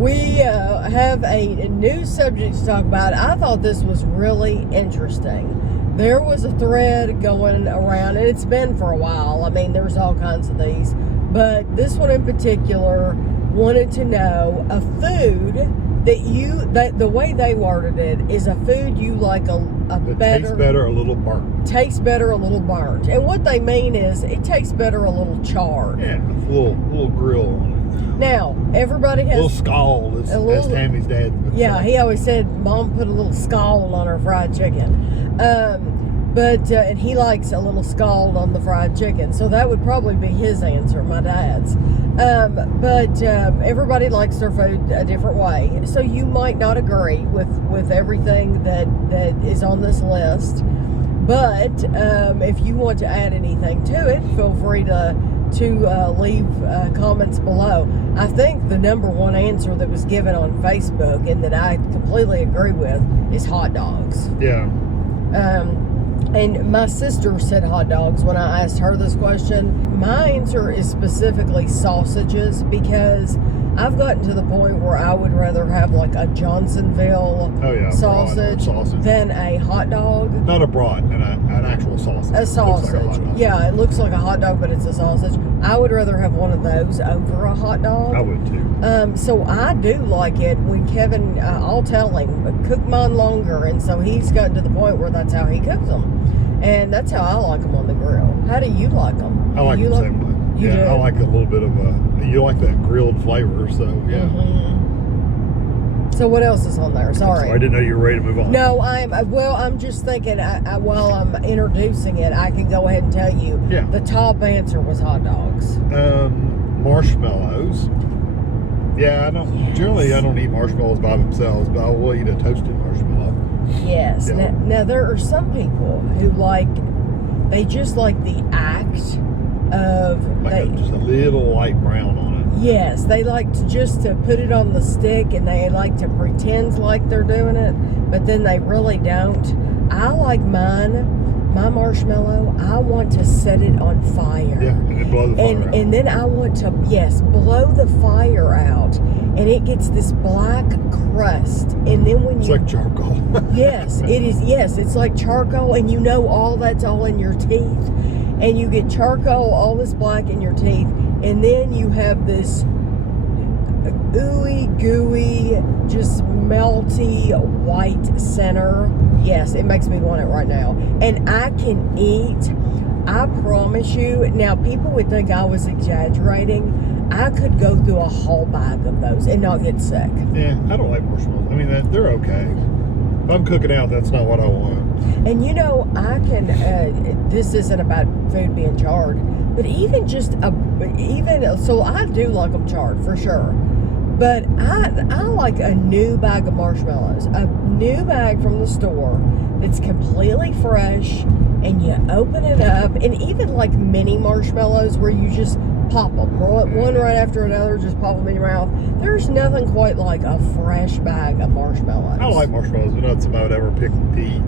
We have a new subject to talk about. I thought this was really interesting. There was a thread going around, and it's been for a while. I mean, there's all kinds of these. But this one in particular wanted to know a food that the way they worded it is a food you like tastes better, a little burnt. Tastes better, a little burnt. And what they mean is it tastes better, a little charred. Yeah, a little grill on it. Now, everybody has... A little scald, as Tammy's dad would Yeah, say. he always said, Mom put a little scald on her fried chicken. And he likes a little scald on the fried chicken. So that would probably be his answer, my dad's. But everybody likes their food a different way. So you might not agree with everything that is on this list. But if you want to add anything to it, feel free to leave comments below. I think the number one answer that was given on Facebook and that I completely agree with is hot dogs. Yeah. And my sister said hot dogs when I asked her this question. My answer is specifically sausages, because I've gotten to the point where I would rather have like a Johnsonville sausage than a hot dog. Not a brat, an actual sausage. A sausage. Like yeah, it looks like a hot dog, but it's a sausage. I would rather have one of those over a hot dog. I would too. So I do like it when Kevin, I'll tell him, cook mine longer. And so he's gotten to the point where that's how he cooks them. And that's how I like them on the grill. How do you like them? I like them the same way. You do? I like a little bit of you like that grilled flavor, so yeah. Mm-hmm. So what else is on there? Sorry. I didn't know you were ready to move on. No, I'm just thinking, while I'm introducing it, I can go ahead and tell you. Yeah. The top answer was hot dogs. Marshmallows. Yeah, I don't eat marshmallows by themselves, but I will eat a toasted marshmallow. Yes. Yeah. Now there are some people who they just like the act of Just a little light brown on it. Yes, they like to put it on the stick, and they like to pretend like they're doing it, but then they really don't. I like my marshmallow, I want to set it on fire. Yeah, and then blow the fire out. And then I want to, blow the fire out, and it gets this black crust. And then when it's like charcoal. Yes, it is. Yes, it's like charcoal, and all that's all in your teeth. And you get charcoal, all this black in your teeth, and then you have this ooey gooey, just melty white center. Yes, it makes me want it right now. And I can eat, I promise you. Now, people would think I was exaggerating. I could go through a whole bag of those and not get sick. Yeah, I don't like marshmallows. I mean, they're okay. If I'm cooking out, that's not what I want. And I can, this isn't about food being charred, but so I do like them charred for sure. But I like a new bag of marshmallows, a new bag from the store that's completely fresh, and you open it up, and even like mini marshmallows where you just pop them, one right after another, just pop them in your mouth. There's nothing quite like a fresh bag of marshmallows. I don't like marshmallows, but not somebody would ever pick to eat.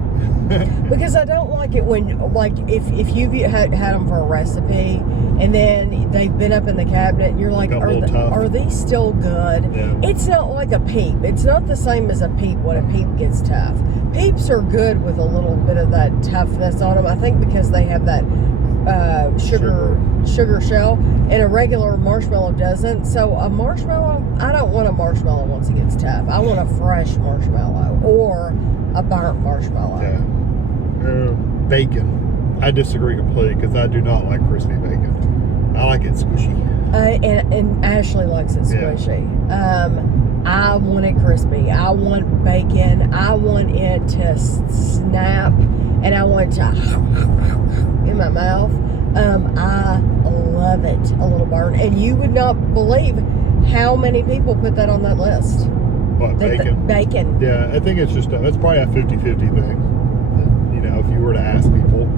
Because I don't like it when, like, if you've had them for a recipe, and then they've been up in the cabinet, and you're like, are these still good? Yeah. It's not like a Peep. It's not the same as a Peep when a Peep gets tough. Peeps are good with a little bit of that toughness on them, I think, because they have that sugar shell, and a regular marshmallow doesn't. So a marshmallow, I don't want a marshmallow once it gets tough. I want a fresh marshmallow or a burnt marshmallow. Yeah. Bacon. I disagree completely, because I do not like crispy bacon. I like it squishy. And Ashley likes it squishy. Yeah. I want it crispy. I want bacon. I want it to snap, and I want it to in my mouth. I love it, a little burnt. And you would not believe how many people put that on that list. What, bacon? Bacon. Yeah, I think it's probably a 50-50 thing. If you were to ask people.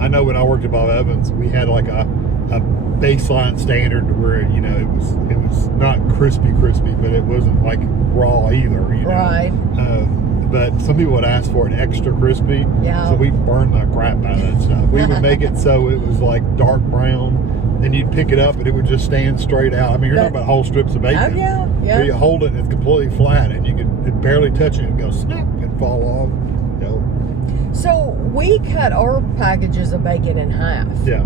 I know when I worked at Bob Evans, we had like a baseline standard where, it was not crispy, but it wasn't like raw either, Right. But some people would ask for it extra crispy. Yeah. So we burned the crap out of that stuff. We would make it so it was like dark brown, and you'd pick it up and it would just stand straight out. I mean, you're talking about whole strips of bacon. Oh, yeah, yeah. Where you hold it and it's completely flat, and you could barely touch it and go snap and fall off. You know? So we cut our packages of bacon in half. Yeah.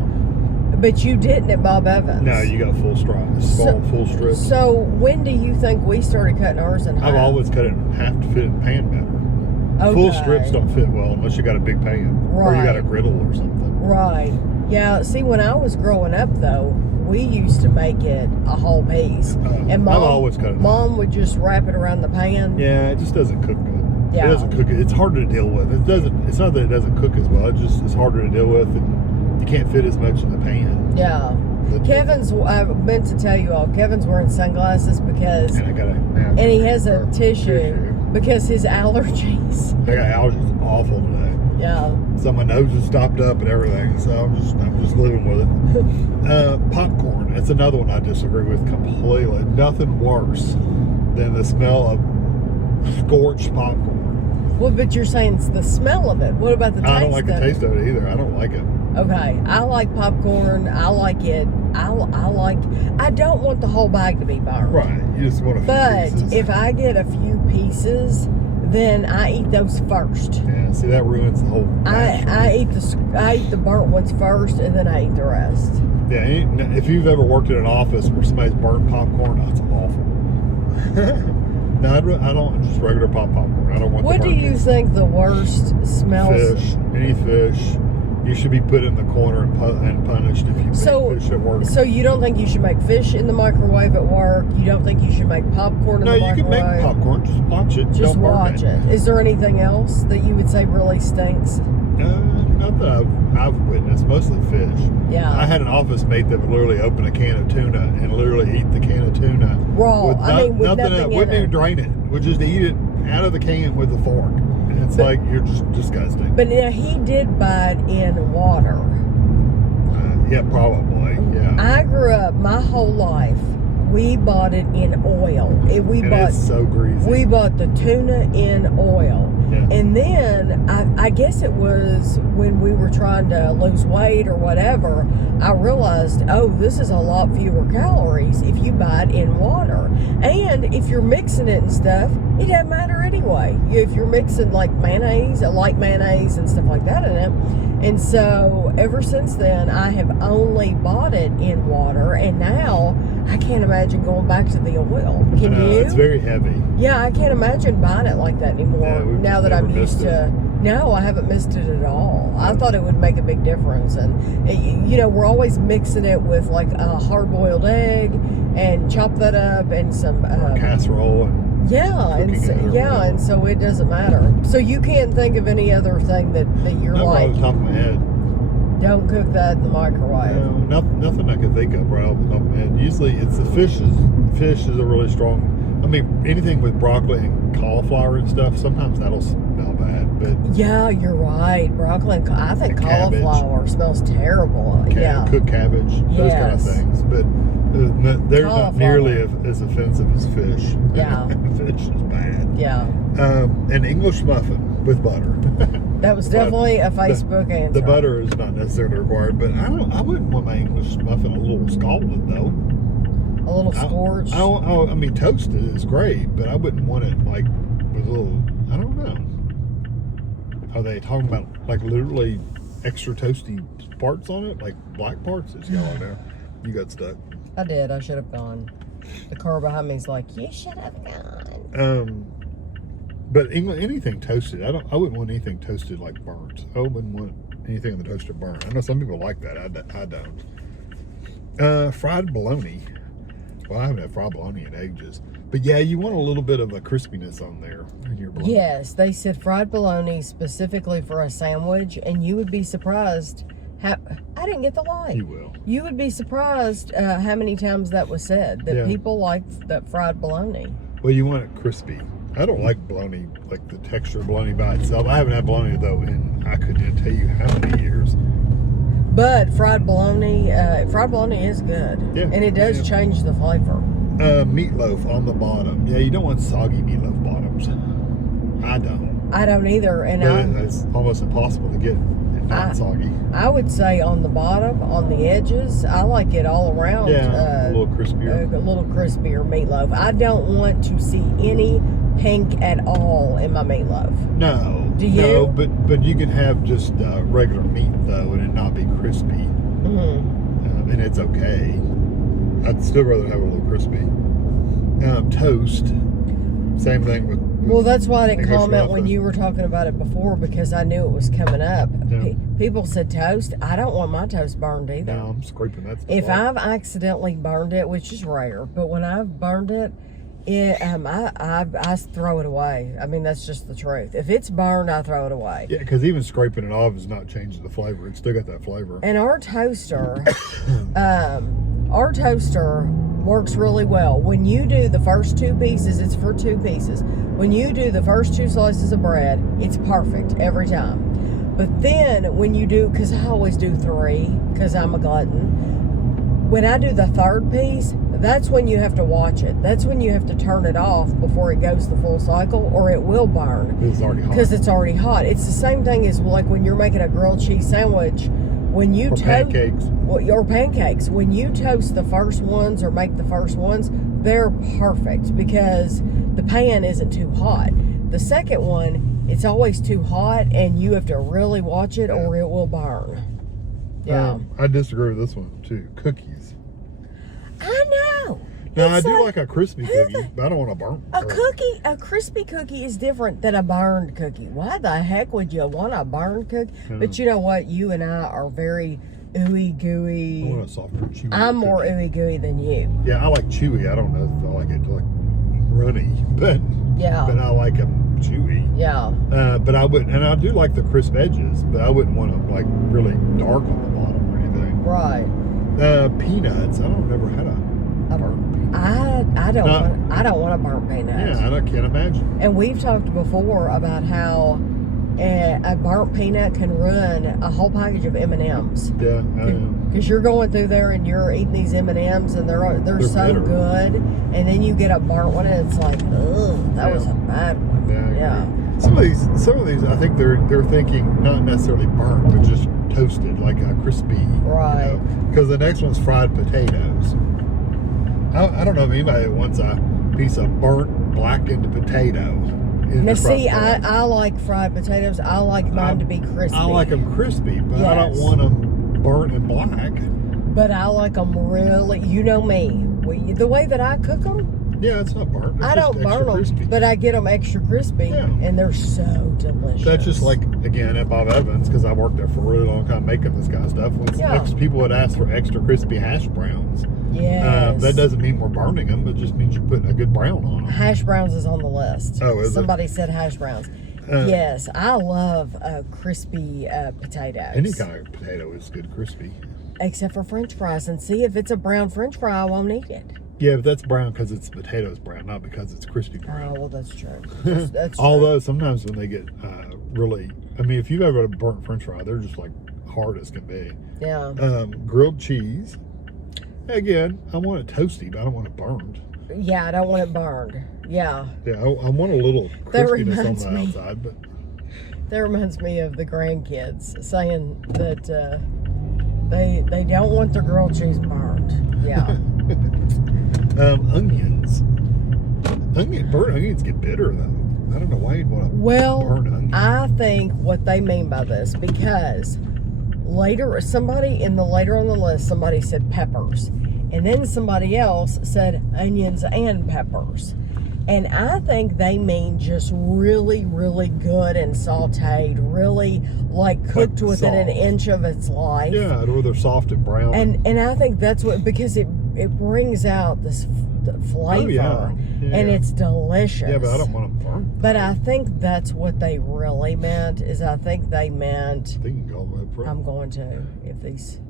But you didn't at Bob Evans. No, you got full strips, full strips. So when do you think we started cutting ours in half? I've always cut it in half to fit in the pan better. Okay. Full strips don't fit well unless you got a big pan. Right. Or you got a griddle or something. Right. Yeah, see, when I was growing up, though, we used to make it a whole piece. And I've always cut it. Mom would just wrap it around the pan. Yeah, it just doesn't cook good. Yeah. It doesn't cook it. It's harder to deal with. It's not that it doesn't cook as well. It's harder to deal with, and you can't fit as much in the pan. Yeah. Kevin's, I meant to tell you all, Kevin's wearing sunglasses because, And I got a napkin. and he has a tissue because his allergies. I got allergies awful today. Yeah. So my nose is stopped up and everything. So I'm just living with it. Popcorn. That's another one I disagree with completely. Nothing worse than the smell of scorched popcorn. Well, but you're saying it's the smell of it. What about the taste? I don't like the taste of it either. I don't like it. Okay, I like popcorn. I like it. I don't want the whole bag to be burned. Right. You just want a few But pieces. if I get a few pieces, then I eat those first. Yeah, see, that ruins the whole batch for me. I eat the burnt ones first, and then I eat the rest. Yeah, if you've ever worked in an office where somebody's burnt popcorn, that's awful. No, I don't just regular popcorn. I don't want. What do you think the worst smells? Fish, any fish. You should be put in the corner and punished if you make fish at work. So you don't think you should make fish in the microwave at work? You don't think you should make popcorn in the microwave? No, you can make popcorn. Just watch it. Just don't watch burn it. Is there anything else that you would say really stinks? Not that I've witnessed. Mostly fish. Yeah. I had an office mate that would literally open a can of tuna and literally eat the can of tuna raw. with with nothing in wouldn't it. even drain it. Would just eat it out of the can with a fork. And it's like you're just disgusting. But now he did buy it in water. Yeah, probably. Yeah. I grew up my whole life. We bought it in oil. It's so greasy. We bought the tuna in oil. Yeah. And then I guess it was when we were trying to lose weight or whatever, I realized, oh, this is a lot fewer calories if you buy it in water. And if you're mixing it and stuff, it doesn't matter anyway. If you're mixing like mayonnaise, a light mayonnaise and stuff like that in it. And so ever since then, I have only bought it in water. And now I can't imagine going back to the oil. Can you? It's very heavy. Yeah, I can't imagine buying it like that anymore. Yeah, we've now just that I'm never used missed to. No, I haven't missed it at all. I thought it would make a big difference, and we're always mixing it with like a hard-boiled egg, and chop that up, and some casserole. And and so it doesn't matter. So you can't think of any other thing that you're not like. Right off the top of my head. Don't cook that in the microwave. No, nothing I can think of right off the top of my head. Usually it's the fishes. Fish is a really strong. I mean, anything with broccoli and cauliflower and stuff, sometimes that'll smell bad. But yeah, you're right. Broccoli and I think cauliflower smells terrible. Cooked cabbage, those kind of things. But they're not nearly as offensive as fish. Yeah. Fish is bad. Yeah. An English muffin with butter. That was definitely a Facebook answer. The butter is not necessarily required, but I wouldn't want my English muffin a little scalded though. A little scorched. I mean, toasted is great, but I wouldn't want it like with a little. I don't know. Are they talking about like literally extra toasty parts on it, like black parts? It's yellow now. You got stuck. I did. I should have gone. The car behind me is like, you should have gone. But anything toasted, I wouldn't want anything toasted like burnt. I wouldn't want anything in the toaster burnt. I know some people like that. I don't. Fried bologna. Well, I haven't had fried bologna in ages. But yeah, you want a little bit of a crispiness on there in your bologna. Yes, they said fried bologna specifically for a sandwich, and you would be surprised. I didn't get the lie. You will. You would be surprised how many times that was said, that people like that fried bologna. Well, you want it crispy. I don't like bologna, like the texture of bologna by itself. I haven't had bologna, though, in I couldn't tell you how many years. But fried bologna is good. Yeah. And it does change the flavor. Meatloaf on the bottom. Yeah, you don't want soggy meatloaf bottoms. I don't. I don't either. And it's almost impossible to get not soggy. I would say on the bottom, on the edges, I like it all around. Yeah, a little crispier. A little crispier meatloaf. I don't want to see any pink at all in my meatloaf. No. Do you? No, but you can have just regular meat though, and it not be crispy. Mm-hmm. And it's okay. I'd still rather have a little crispy. Toast. Same thing with well, that's why I didn't English comment muffin. when you were talking about it before, because I knew it was coming up. Yeah. People said toast. I don't want my toast burned either. No, I'm scraping that stuff If off. I've accidentally burned it, which is rare, but when I've burned it, I throw it away. I mean, that's just the truth. If it's burned, I throw it away. Yeah, because even scraping it off is not changing the flavor. It's still got that flavor. And our toaster works really well. When you do the first 2 pieces, it's for 2 pieces. When you do the first 2 slices of bread, it's perfect every time. But then when you do, because I always do 3, because I'm a glutton. When I do the 3rd piece, that's when you have to watch it. That's when you have to turn it off before it goes the full cycle, or it will burn. It's already hot. Because it's already hot. It's the same thing as like when you're making a grilled cheese sandwich. When you or pancakes. Or pancakes. When you toast the first ones or make the first ones, they're perfect because the pan isn't too hot. The second one, it's always too hot, and you have to really watch it, or it will burn. Yeah. I disagree with this one too. Cookies. I know. Now I It's do like a crispy cookie, but I don't want a burnt. A crispy cookie is different than a burned cookie. Why the heck would you want a burned cookie? But you know what? You and I are very ooey gooey. I want a softer, chewy. I'm more cookie. ooey gooey than you. Yeah, I like chewy. I don't know if I like it like runny, but I like them chewy. Yeah. But I would, and I do like the crisp edges, but I wouldn't want them like really dark on the bottom or anything. Right. Peanuts. I don't never had a burnt peanut. I don't want a burnt peanut. Yeah, I can't imagine. And we've talked before about how a burnt peanut can ruin a whole package of M&Ms. Yeah, Because you're going through there and you're eating these M&Ms and they're so bitter. good, and then you get a burnt one and it's like, ugh, that was a bad one. Yeah. Some of these, I think they're thinking not necessarily burnt, but just toasted, like a crispy. Right. Because the next one's fried potatoes. I don't know if anybody wants a piece of burnt blackened potato. Now see, I like fried potatoes. I like mine to be crispy. I like them crispy, but I don't want them burnt and black. But I like them really, you know me. The way that I cook them, yeah, it's not burnt. I don't burn them, crispy. but I get them extra crispy, and they're so delicious. That's just like, again, at Bob Evans, because I worked there for a really long time making this kind of stuff. People would ask for extra crispy hash browns. Yes. That doesn't mean we're burning them. It just means you're putting a good brown on them. Hash browns is on the list. Oh, is Somebody said hash browns. Yes, I love crispy potatoes. Any kind of potato is good crispy. Except for French fries. And see, if it's a brown French fry, I won't eat it. Yeah, but that's brown because it's potatoes brown, not because it's crispy brown. Oh, well, that's true. That's Although sometimes when they get really, I mean, if you've ever had a burnt French fry, they're just like hard as can be. Yeah. Grilled cheese. Again, I want it toasty, but I don't want it burned. Yeah, I don't want it burned. Yeah. Yeah, I want a little crispiness on the outside, but that reminds me of the grandkids saying that they don't want their grilled cheese burned. Yeah. Onions. Burnt onions get bitter though. I don't know why you'd want to burn onions. I think what they mean by this, because later on the list, somebody said peppers. And then somebody else said onions and peppers. And I think they mean just really, really good and sauteed, really like cooked within an inch of its life. Yeah, or they're soft and brown. And I think that's what, because it brings out this flavor, and it's delicious. Yeah, but I don't want them burnt. But I think that's what they really meant, is I think they meant, They can go all the way up front. I'm going to, if these,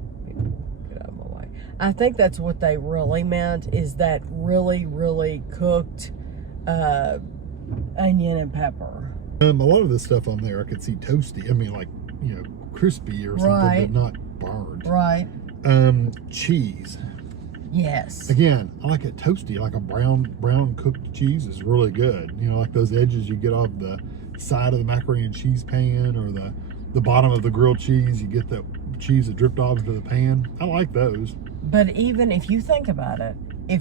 get out of my way. I think that's what they really meant, is that really, really cooked onion and pepper. A lot of this stuff on there I could see toasty. I mean, like, crispy or something, but not burned. Right. Cheese. Yes. Again, I like it toasty. Like a brown cooked cheese is really good. Like those edges you get off the side of the macaroni and cheese pan, or the the bottom of the grilled cheese. You get that cheese that dripped off into the pan. I like those. But even if you think about it,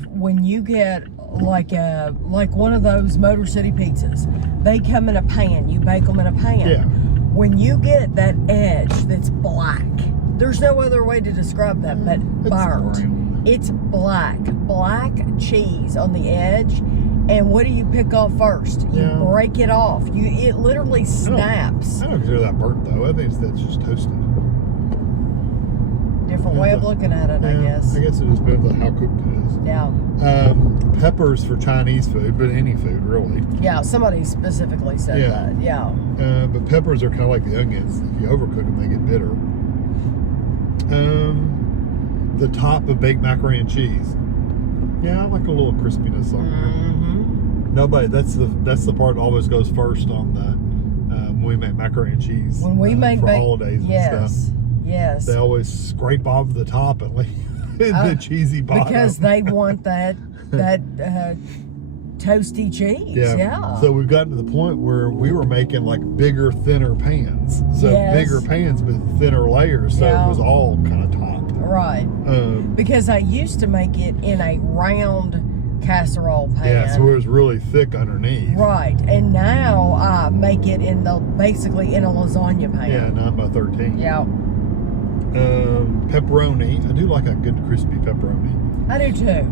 when you get like one of those Motor City pizzas, they come in a pan. You bake them in a pan. Yeah. When you get that edge that's black, there's no other way to describe that but burnt. It's black cheese on the edge. And what do you pick off first? You break it off. It literally snaps. I don't consider that burnt though. I think that's just toasted. Different way of looking at it, I guess. I guess it just depends on how cooked it is. Yeah. Peppers for Chinese food, but any food really. Yeah, somebody specifically said that. Yeah. But peppers are kind of like the onions. If you overcook them, they get bitter. The top of baked macaroni and cheese. Yeah, I like a little crispiness on there. Nobody. That's the part that always goes first on the when we make macaroni and cheese. When we make for holidays and stuff. Yes. They always scrape off the top and leave the cheesy bottom. Because they want that toasty cheese. Yeah. So we've gotten to the point where we were making like bigger, thinner pans. So bigger pans with thinner layers. So it was all kind of top. Right. Because I used to make it in a round casserole pan. Yeah, so it was really thick underneath. Right. And now I make it basically in a lasagna pan. Yeah, 9x13. Yeah. Pepperoni. I do like a good crispy pepperoni. I do too.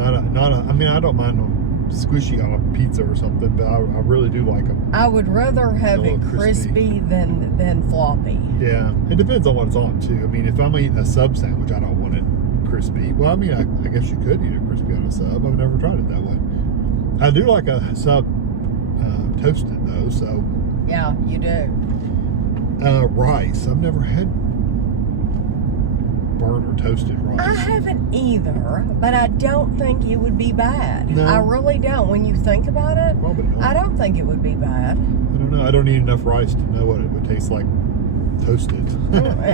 I mean, I don't mind them squishy on a pizza or something, but I really do like them. I would rather have it crispy than floppy. Yeah, it depends on what it's on too. I mean, if I'm eating a sub sandwich, I don't want it crispy. Well, I mean, I guess you could eat it crispy on a sub. I've never tried it that way. I do like a sub toasted though, so. Yeah, you do. Rice. I've never had burnt or toasted rice. I haven't either, but I don't think it would be bad. No. I really don't. When you think about it, Probably not. I don't think it would be bad. I don't know. I don't eat enough rice to know what it would taste like toasted.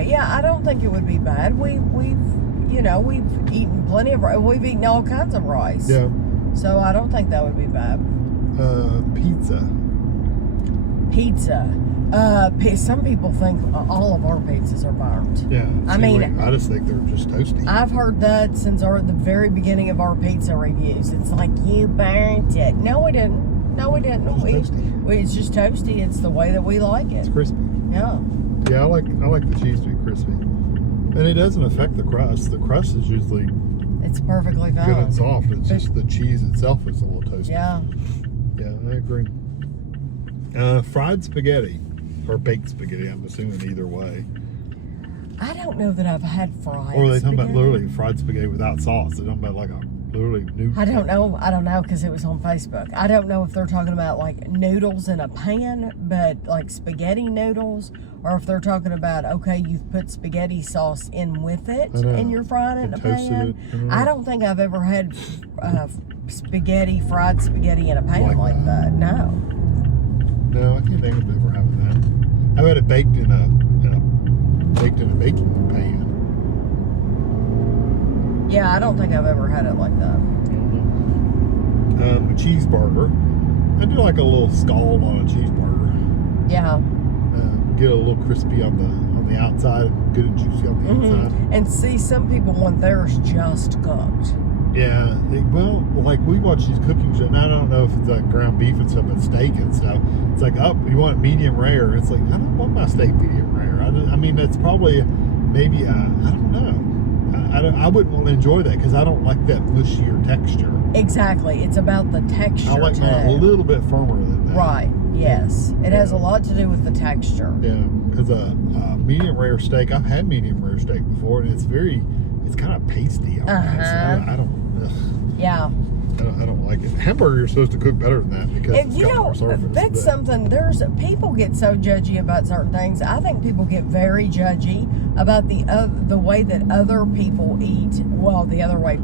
Yeah, I don't think it would be bad. We've eaten plenty of rice. We've eaten all kinds of rice. Yeah. So I don't think that would be bad. Pizza. Some people think all of our pizzas are burnt. Yeah. I just think they're just toasty. I've heard that since the very beginning of our pizza reviews. It's like, you burnt it. No, we didn't. It's just toasty. It's the way that we like it. It's crispy. Yeah. Yeah, I like the cheese to be crispy. And it doesn't affect the crust. The crust is usually it's perfectly fine. Good and soft. It's just the cheese itself is a little toasty. Yeah. Yeah, I agree. Fried spaghetti. Or baked spaghetti, I'm assuming either way. I don't know that I've had fried Or are they talking about literally fried spaghetti without sauce? They're talking about like a literally new. I don't know because it was on Facebook. I don't know if they're talking about like noodles in a pan, but like spaghetti noodles, or if they're talking about, okay, you've put spaghetti sauce in with it and you're frying it in a pan. I don't think I've ever had fried spaghetti in a pan like that. No. No, I can't think of ever having that. I've had it baked in a baking pan. Yeah, I don't think I've ever had it like that. A cheeseburger. I do like a little scald on a cheeseburger. Yeah. Get a little crispy on the outside, and good and juicy on the inside. And see, some people want theirs just cooked. Yeah, well, like we watch these cooking shows, and I don't know if it's like ground beef and stuff, but steak and stuff. It's like, you want medium rare. It's like, I don't want my steak medium rare. I mean, it's probably maybe, I don't know. I wouldn't want to enjoy that because I don't like that mushier texture. Exactly. It's about the texture. I like mine a little bit firmer than that. Right. Yes. It has a lot to do with the texture. Yeah, because a medium rare steak, I've had medium rare steak before, and it's kind of pasty on that. So I don't. Ugh. Yeah. I don't like it. Hamburger, you're supposed to cook better than that because it's got more surface. That's something. People get so judgy about certain things. I think people get very judgy about the way that other people eat. Well, the other way.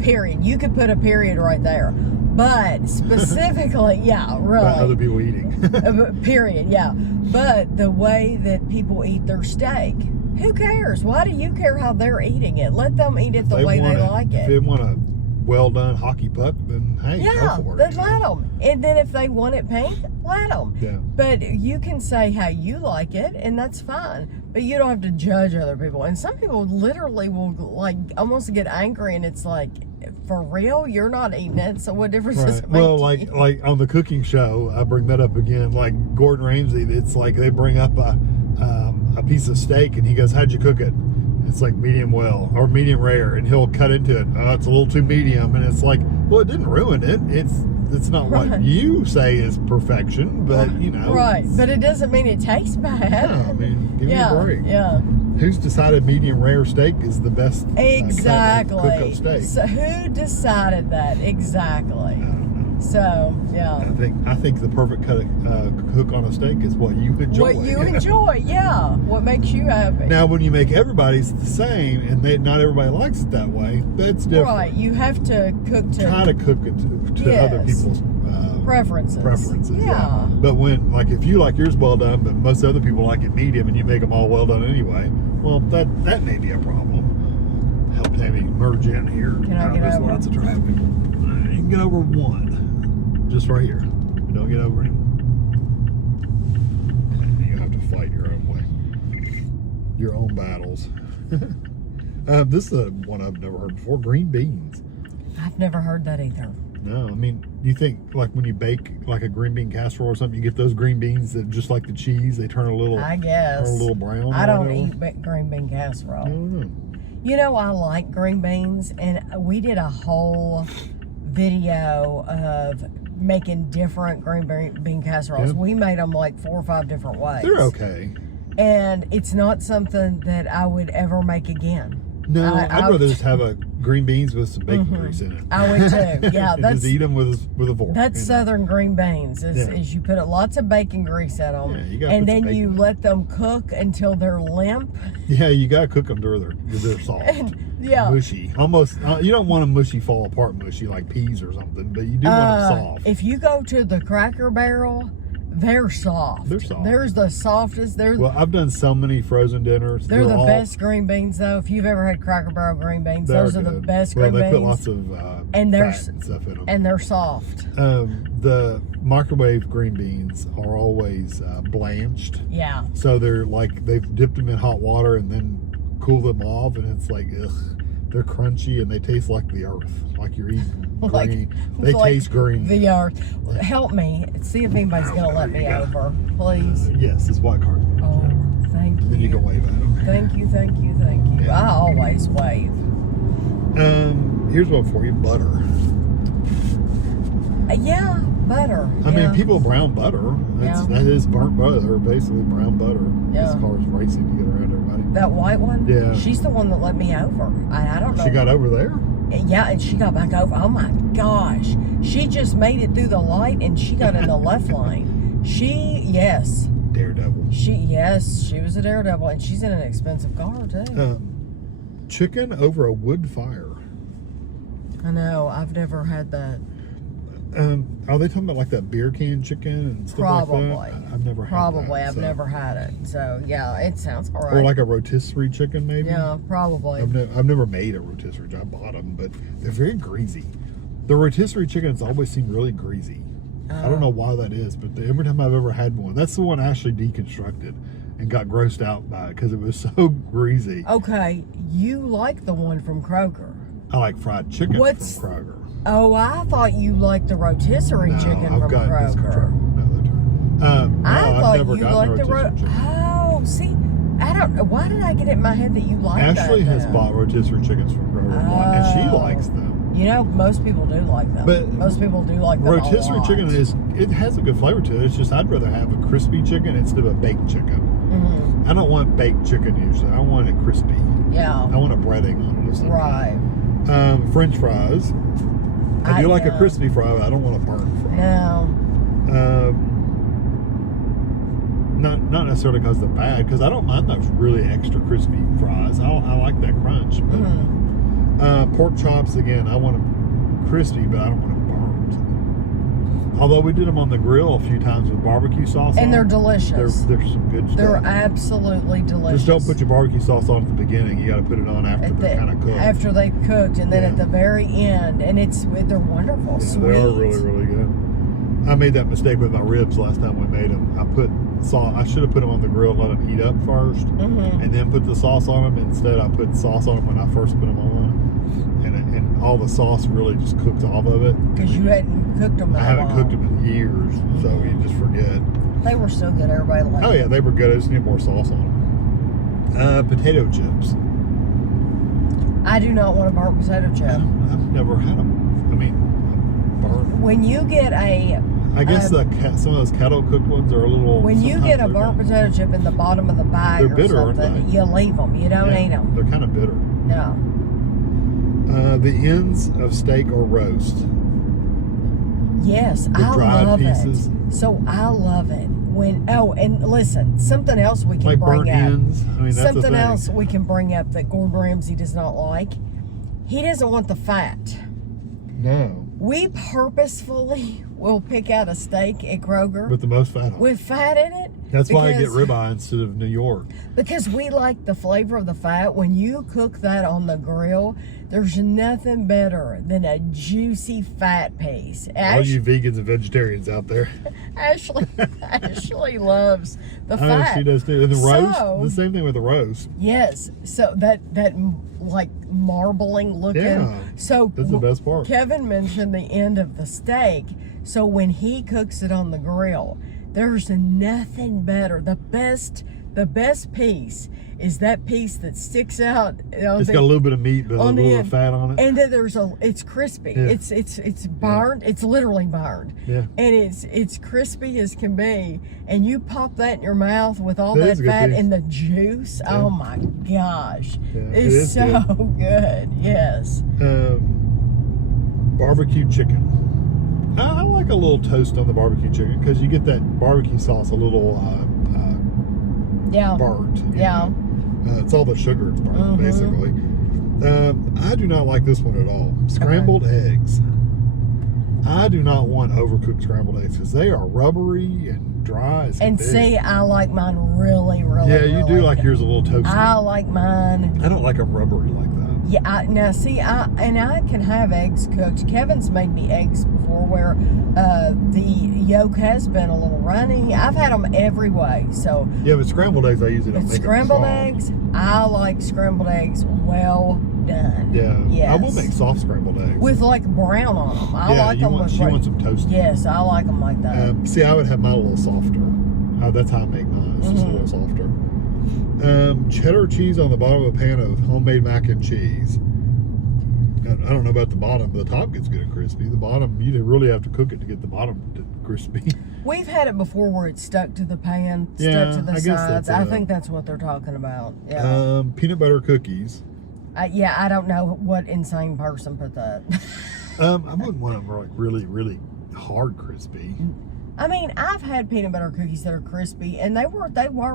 Period. You could put a period right there. But specifically, yeah, really. About other people eating. Period. Yeah. But the way that people eat their steak. Who cares? Why do you care how they're eating it? Let them eat it the way they like it. If they want to well done hockey puck, then hey, Yeah, go for it. then let them. And then if they want it pink, let them. Yeah. But you can say how you like it, and that's fine. But you don't have to judge other people. And some people literally will like almost get angry, and it's like, for real, you're not eating it. So what difference does it make? Well, to you? like on the cooking show, I bring that up again. Like Gordon Ramsay, it's like they bring up a piece of steak, and he goes, "How'd you cook it?" It's like medium well or medium rare, and he'll cut into it. Oh, it's a little too medium, and it's like, well, it didn't ruin it. It's not what you say is perfection, but you know, right? But it doesn't mean it tastes bad. Yeah, I mean, give me a break. Yeah. Who's decided medium rare steak is the best? Exactly. Cook up steak. So who decided that exactly? I don't know. So yeah. I think the perfect cook on a steak is what you enjoy. What you enjoy, yeah. What makes you happy. Now, when you make everybody's the same, and not everybody likes it that way, that's different. Right, you have to cook to try to cook it to other people's preferences. Yeah. But when, like, if you like yours well done, but most other people like it medium, and you make them all well done anyway, well, that may be a problem. Help Tammy merge in here. Can I get There's over? lots of traffic. You can get over one. Just right here. You don't get over him. You have to fight your own way. Your own battles. This is one I've never heard before. Green beans. I've never heard that either. No, I mean, you think like when you bake like a green bean casserole or something, you get those green beans that just like the cheese, they turn a little, I guess. turn a little brown. I don't eat green bean casserole. I don't know. You know, I like green beans, and we did a whole video of making different green bean casseroles. Yeah. We made them like 4 or 5 different ways. They're okay. And it's not something that I would ever make again. No, I'd rather just have a green beans with some bacon grease in it. I would too. Yeah, And that's just eat them with a fork. that's southern green beans. Is you put lots of bacon grease in them, Yeah, you gotta and put some then you bacon in let them cook until they're limp. Yeah, you gotta cook them till they're soft. Yeah. Mushy. Almost, you don't want them mushy, fall apart mushy like peas or something, but you do want them soft. If you go to the Cracker Barrel, they're soft. They're soft. They're the softest. Well, I've done so many frozen dinners. They're the best green beans, though. If you've ever had Cracker Barrel green beans, those are the best green beans. Well, they put lots of and fat and stuff in them. And they're soft. The microwave green beans are always blanched. Yeah. So they're like, they've dipped them in hot water and then cool them off, and it's like, ugh. They're crunchy and they taste like the earth, like you're eating green. They taste green. The earth. Help me. See if anybody's going to let me over, please. Yes, it's white card. Oh, thank you. Then you can wave at them. Thank you, thank you, thank you. Yeah. I always wave. Here's one for you: butter. Yeah, butter. I mean, people brown butter. That is burnt butter, basically brown butter. Yeah. This car's racing to get around everybody. That white one? Yeah. She's the one that let me over. I don't know. She got over there? Yeah, and she got back over. Oh my gosh. She just made it through the light and she got in the left lane. Yes. Daredevil. She was a daredevil, and she's in an expensive car too. Chicken over a wood fire. I know. I've never had that. Are they talking about like that beer can chicken and stuff Probably. like that? I've never had Probably. that. I've never had it. So yeah, it sounds all right. Or like a rotisserie chicken, maybe. Yeah, probably. I've never made a rotisserie. I bought them, but they're very greasy. The rotisserie chickens always seem really greasy. I don't know why that is, but every time I've ever had one, that's the one I actually deconstructed and got grossed out by it because it was so greasy. Okay, you like the one from Kroger. I like fried chicken from Kroger. Oh, I thought you liked the rotisserie chicken from Kroger. I've never gotten the rotisserie chicken. Oh, see, I don't know. Why did I get it in my head that you like that? Ashley has bought rotisserie chickens from Kroger and she likes them. You know, most people do like them. But most people do like them rotisserie a lot. chicken it has a good flavor to it. It's just I'd rather have a crispy chicken instead of a baked chicken. Mm-hmm. I don't want baked chicken usually. I want it crispy. Yeah. I want a breading on it or something. Right. French fries. I do like a crispy fry, but I don't want a burnt fry. No. Not necessarily because they're bad, because I don't mind those really extra crispy fries. I like that crunch. But, pork chops, again, I want them crispy, but I don't want them Although we did them on the grill a few times with barbecue sauce And on they're them. delicious. They're some good stuff. They're absolutely delicious. Just don't put your barbecue sauce on at the beginning. You got to put it on after they're kind of cooked. After they've cooked, and then at the very end, and they're wonderful. Yeah, Sweet. they are really, really good. I made that mistake with my ribs last time we made them. I should have put them on the grill and let them heat up first, and then put the sauce on them. Instead, I put sauce on them when I first put them on, and all the sauce really just cooks off of it. Because you hadn't cooked them. I haven't cooked them in years, so you just forget. They were so good. Everybody liked them. Oh yeah, they were good. I just need more sauce on them. Potato chips. I do not want a burnt potato chip. I've never had them. I mean, burnt. When you get I guess some of those kettle cooked ones are a little. When you get a burnt potato chip in the bottom of the bag they're bitter, or something, aren't they? you leave them. You don't eat them. They're kind of bitter. No. The ends of steak or roast. Yes, The I dried love pieces. it. So I love it. And listen, something else we can Like bring burnt up. ends. I mean, that's Something the thing. else we can bring up that Gordon Ramsay does not like. He doesn't want the fat. No. We purposefully will pick out a steak at Kroger With the most fat on it. with fat in it. That's why I get because- ribeye instead of New York. Because we like the flavor of the fat. When you cook that on the grill, there's nothing better than a juicy fat piece. All you vegans and vegetarians out there. Ashley loves the I know fat. she does too. And the roast, So- the same thing with the roast. Yes. So that like marbling looking. Yeah, So that's the best part. Kevin mentioned the end of the steak. So when he cooks it on the grill, there's nothing better. The best piece is that piece that sticks out. It's got a little bit of meat, but a little bit of fat on it. And then it's crispy. Yeah. It's burned. It's literally burned. Yeah. And it's crispy as can be. And you pop that in your mouth with all That that is a good fat piece. and the juice. Yeah. Oh my gosh. Yeah, it It's is so good. Yes. Barbecue chicken. I like a little toast on the barbecue chicken because you get that barbecue sauce a little Yeah. burnt. you Yeah. know. It's all the sugar it's burnt, basically. I do not like this one at all. Scrambled eggs. I do not want overcooked scrambled eggs because they are rubbery and dry as can And be. see, I like mine really, really. Yeah, you do really like yours a little toasty. I like mine. I don't like them rubbery like that. Yeah, now see, I can have eggs cooked. Kevin's made me eggs before where the yolk has been a little runny. I've had them every way. So Yeah, but scrambled eggs I usually don't with make them scrambled soft. eggs, I like scrambled eggs well done. Yeah, Yes. I will make soft scrambled eggs. With like brown on them. I yeah, like you them want, with she wants them toasted. Yes, I like them like that. See, I would have mine a little softer. That's how I make mine. It's just a little softer. Cheddar cheese on the bottom of a pan of homemade mac and cheese. I don't know about the bottom, but the top gets good and crispy. The bottom, you really have to cook it to get the bottom crispy. We've had it before where it's stuck to the pan, Yeah, stuck to the I guess sides. that's I it. think that's what they're talking about. Yeah. Peanut butter cookies. Yeah, I don't know what insane person put that. I wouldn't want them like really, really hard crispy. I mean, I've had peanut butter cookies that are crispy, and they were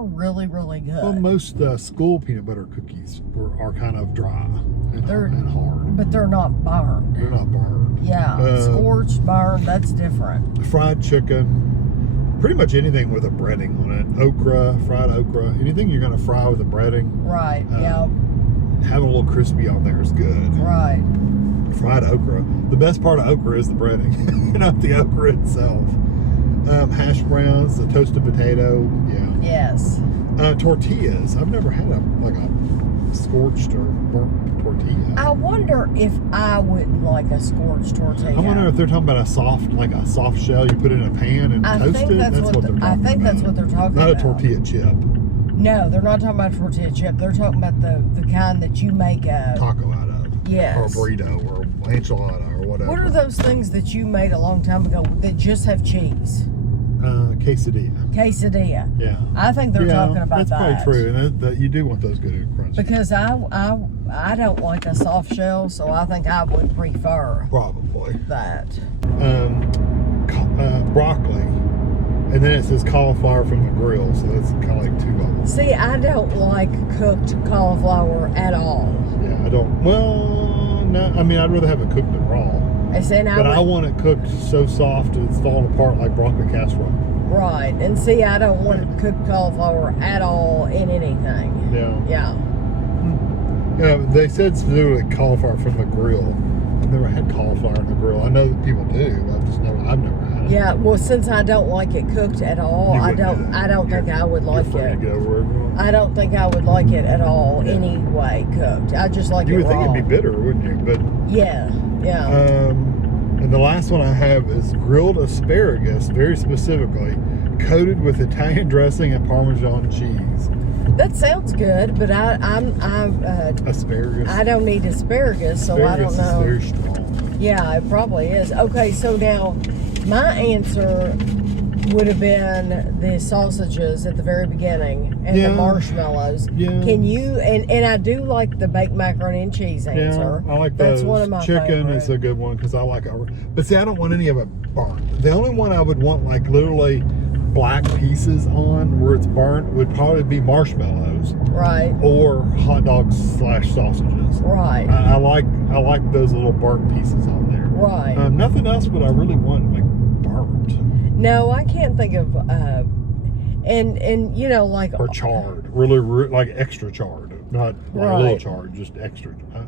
really, really good. Well, most school peanut butter cookies are kind of dry and hard. But they're not burned. They're not burned. Yeah, scorched, burned, that's different. Fried chicken, pretty much anything with a breading on it. Okra, fried okra, anything you're going to fry with a breading. Right, yeah, Having a little crispy on there is good. right. Fried okra. The best part of okra is the breading, not the okra itself. Hash browns, the toasted potato, yeah. Yes. Tortillas. I've never had a scorched or burnt tortilla. I wonder if I would like a scorched tortilla. I wonder if they're talking about a soft shell you put in a pan and toast it. That's what they're talking about. I think that's what they're talking Not about. a tortilla chip. No, they're not talking about tortilla chip. They're talking about the kind that you make a Taco out of. Yes. Or a burrito or enchilada or whatever. What are those things that you made a long time ago that just have cheese? Quesadilla. Quesadilla. Yeah. I think they're talking about that's that. probably true. And that you do want those good and crunchy. Because I don't like a soft shell, so I think I would prefer Probably. that. Broccoli. And then it says cauliflower from the grill, so that's kind of like two of them. See, I don't like cooked cauliflower at all. Yeah, I don't. Well, no. I mean, I'd rather have it cooked than raw. And I want it cooked so soft it's falling apart like broccoli casserole. Right. And see, I don't want cooked cauliflower at all in anything. Yeah. Yeah. They said specifically cauliflower from the grill. I've never had cauliflower in the grill. I know that people do. I've never had it. Yeah. Well, since I don't like it cooked at all, I don't think I would like it. I don't think I would like it at all anyway cooked. I just like it raw. You would think it'd be bitter, wouldn't you? But yeah. And the last one I have is grilled asparagus, very specifically, coated with Italian dressing and Parmesan cheese. That sounds good, but asparagus. I don't need asparagus, so I don't know. Asparagus is very strong. Yeah, it probably is. Okay, so now my answer would have been the sausages at the very beginning and the marshmallows. Yeah. Can you, and I do like the baked macaroni and cheese answer. Yeah, I like That's those. one of my Chicken favorite. is a good one because I like it. But see, I don't want any of it burnt. The only one I would want like literally black pieces on where it's burnt would probably be marshmallows. Right. Or hot dogs / sausages. Right. I like those little burnt pieces on there. Right. Nothing else would I really want like burnt. No, I can't think of and you know, like, or charred, really like extra charred, not like a little charred, just extra. I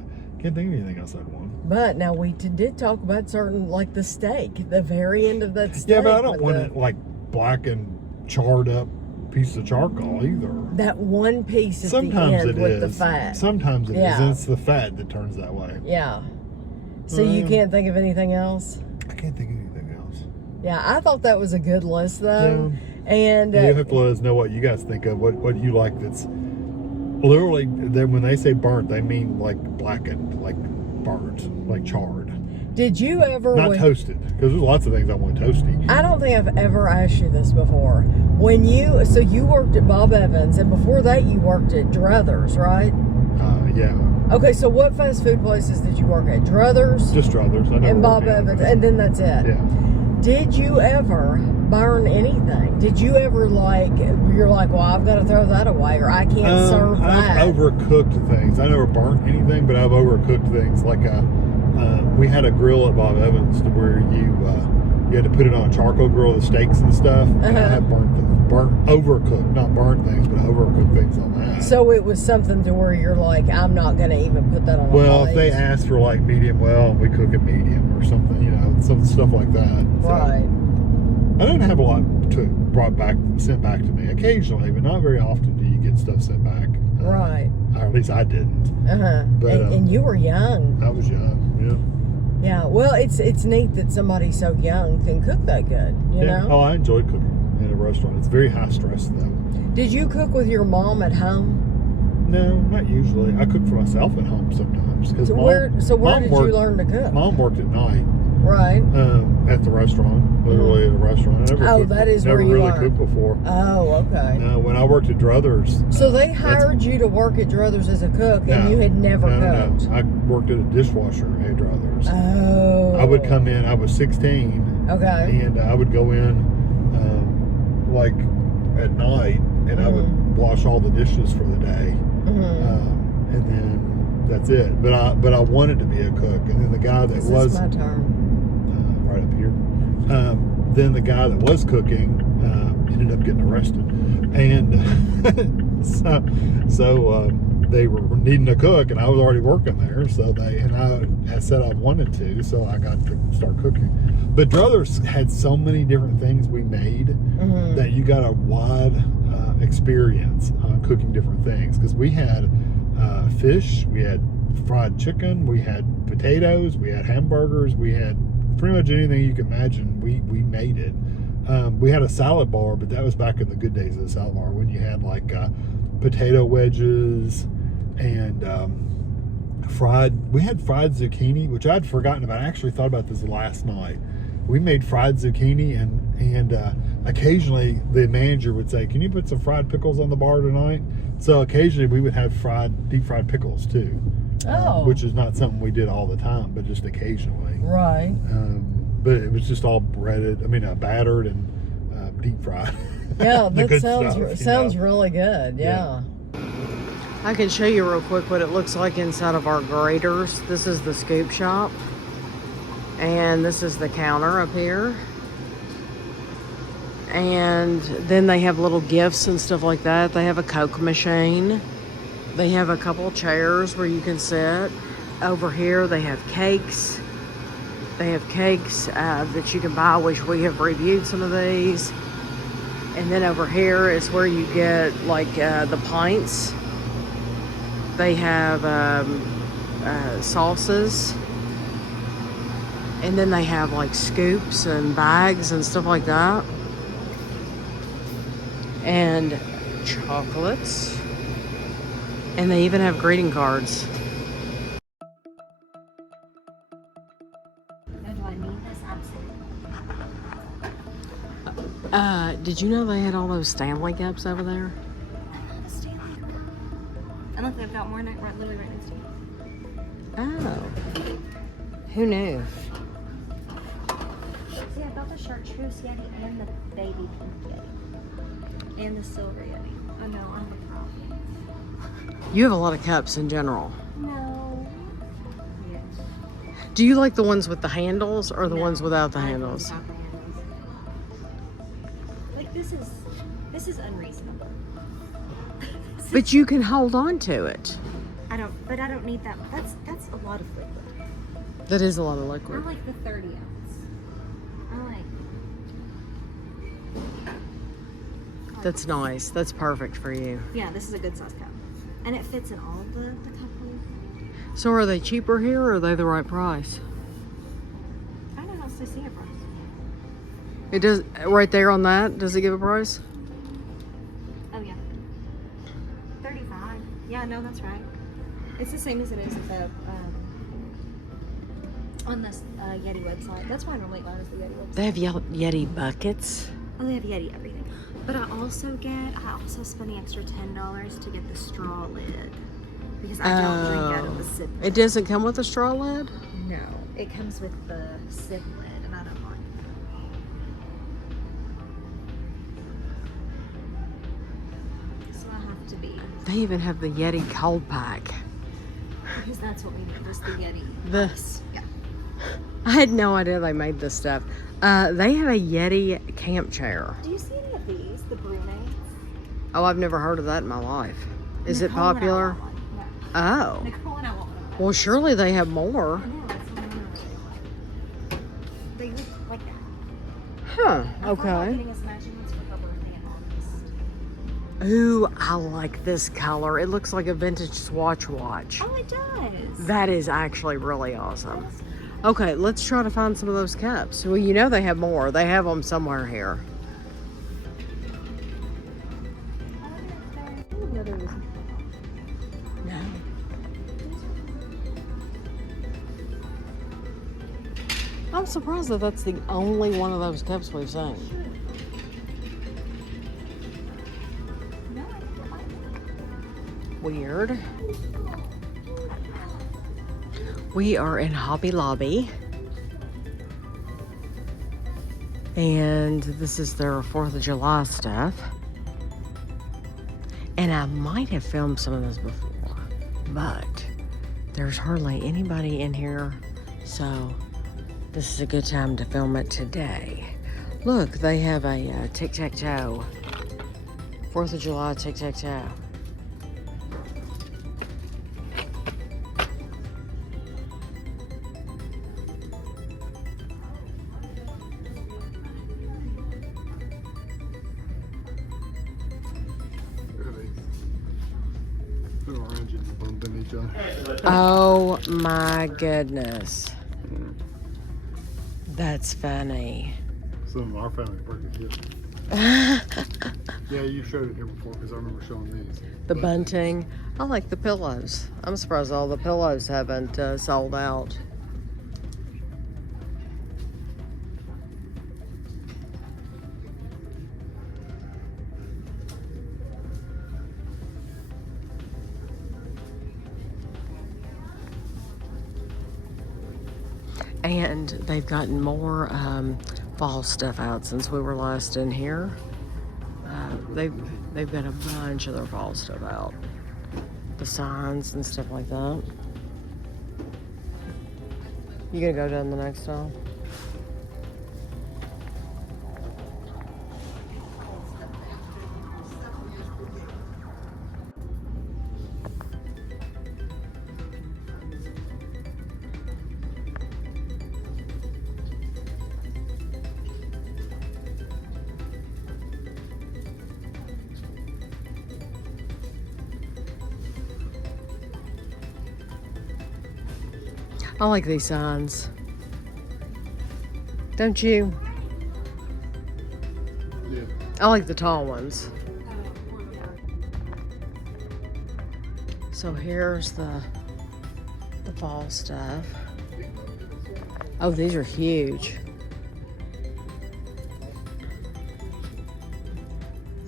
can't think of anything else I'd want. But now we did talk about certain, like the steak, the very end of that steak. Yeah, but I don't want it like black and charred up piece of charcoal either. That one piece at Sometimes the end with the fat. Sometimes it is, and it's the fat that turns that way. Yeah. So you can't think of anything else? I can't think of anything else. Yeah, I thought that was a good list, though. Yeah. And you have to let us know what you guys think of, what you like that's literally, when they say burnt, they mean like blackened, like burnt, like charred. Did you ever... Not toasted, because there's lots of things I want toasty. I don't think I've ever asked you this before. So you worked at Bob Evans, and before that you worked at Druthers, right? Yeah. Okay, so what fast food places did you work at? Druthers? Just Druthers. I never and Bob Evans, and then that's it? Yeah. Did you ever burn anything? Did you ever you're like, well, I've got to throw that away, or I can't serve that? I've overcooked things. I never burnt anything, but I've overcooked things. Like we had a grill at Bob Evans to where you had to put it on a charcoal grill, the steaks and stuff. And I have overcooked, not burnt things, but overcooked things on that. So it was something to where you're like, I'm not going to even put that on a plate. If they ask for like medium well, we cook it medium or something, some stuff like that. Right. So, I didn't have a lot sent back to me. Occasionally, but not very often do you get stuff sent back. Right. Or at least I didn't. But, and you were young. I was young, yeah. Yeah, well, it's neat that somebody so young can cook that good, you know? Oh, I enjoyed cooking in a restaurant. It's very high stress, though. Did you cook with your mom at home? No, not usually. I cook for myself at home sometimes. So where did you learn to cook? Mom worked at night. Right. At the restaurant, literally at a restaurant. That is where you learned. Never really cooked before. Oh, okay. No, when I worked at Druthers. So they hired you to work at Druthers as a cook, and you had never cooked? No, I worked at a dishwasher at Druthers. Oh. I would come in, I was 16. Okay. And I would go in, like, at night, and I would wash all the dishes for the day. And then that's it. But I wanted to be a cook. And then the guy that was... This is my turn. Right up here. Then the guy that was cooking ended up getting arrested, and so they were needing a cook, and I was already working there. So I said I wanted to, so I got to start cooking. But Druthers had so many different things we made that you got a wide experience on cooking different things, because we had fish, we had fried chicken, we had potatoes, we had hamburgers, we had pretty much anything you can imagine. We made it. We had a salad bar, but that was back in the good days of the salad bar, when you had like potato wedges and we had fried zucchini, which I'd forgotten about. I actually thought about this last night. We made fried zucchini, and occasionally the manager would say, can you put some fried pickles on the bar tonight? So occasionally we would have deep fried pickles too. Oh. Which is not something we did all the time, but just occasionally. Right. But it was just all battered and deep fried. Yeah, that sounds really good. Yeah. I can show you real quick what it looks like inside of our Graeters. This is the scoop shop. And this is the counter up here. And then they have little gifts and stuff like that. They have a Coke machine. They have a couple chairs where you can sit. Over here they have cakes. They have cakes that you can buy, which we have reviewed some of these. And then over here is where you get like the pints. They have sauces. And then they have like scoops and bags and stuff like that. And chocolates. And they even have greeting cards. Did you know they had all those Stanley cups over there? I love a Stanley cup. I look, they've got more literally right next to you. Oh. Who knew? See, I got the chartreuse Yeti and the baby pink Yeti. And the silver Yeti. I know, I'm a problem. You have a lot of cups in general. No. Yes. Do you like the ones with the handles or the No, ones without the I like handles? without the handles. Like, this is unreasonable. But you can hold on to it. I don't need that. That's a lot of liquid. That is a lot of I liquid. like the 30 ounce. That's nice. That's perfect for you. Yeah, this is a good size cup. And it fits in all of the cup holders. So are they cheaper here or are they the right price? I don't know if I see a price. It does, right there on that, does it give a price? Oh yeah. 35. Yeah, no, that's right. It's the same as it is at the on this Yeti website. That's why I normally buy is the Yeti website. They have Yeti buckets. Oh, they have Yeti everything. But I also spend the extra $10 to get the straw lid. Because I don't drink out of the sip lid. It doesn't come with a straw lid? No. It comes with the sip lid, and I don't like it. So I have to be. They even have the Yeti cold pack. Because that's what we need, just the Yeti. This. Yeah. I had no idea they made this stuff. They have a Yeti camp chair. Do you see any of these? The Brunettes? Oh, I've never heard of that in my life. Is it Nicole and I popular? want one. Oh. Nicole and I want one. Well, surely they have more. I know, that's what I'm really like. They look like that. Huh, I thought about okay. getting us matching ones for her birthday in August. Ooh, I like this color. It looks like a vintage Swatch watch. Oh, it does. That is actually really awesome. Okay, let's try to find some of those cups. Well, you know they have more. They have them somewhere here. No. I'm surprised that that's the only one of those cups we've seen. No, I didn't like it. Weird. We are in Hobby Lobby. And this is their 4th of July stuff. And I might have filmed some of this before, but there's hardly anybody in here. So this is a good time to film it today. Look, they have a tic-tac-toe. 4th of July tic-tac-toe. Oh my goodness. That's funny. Some of our family work it here. Yeah, you showed it here before because I remember showing these. The bunting. I like the pillows. I'm surprised all the pillows haven't sold out. And they've gotten more fall stuff out since we were last in here. They've got a bunch of their fall stuff out. The signs and stuff like that. You gonna go down the next aisle? I like these signs. Don't you? Yeah. I like the tall ones. So here's the fall stuff. Oh, these are huge.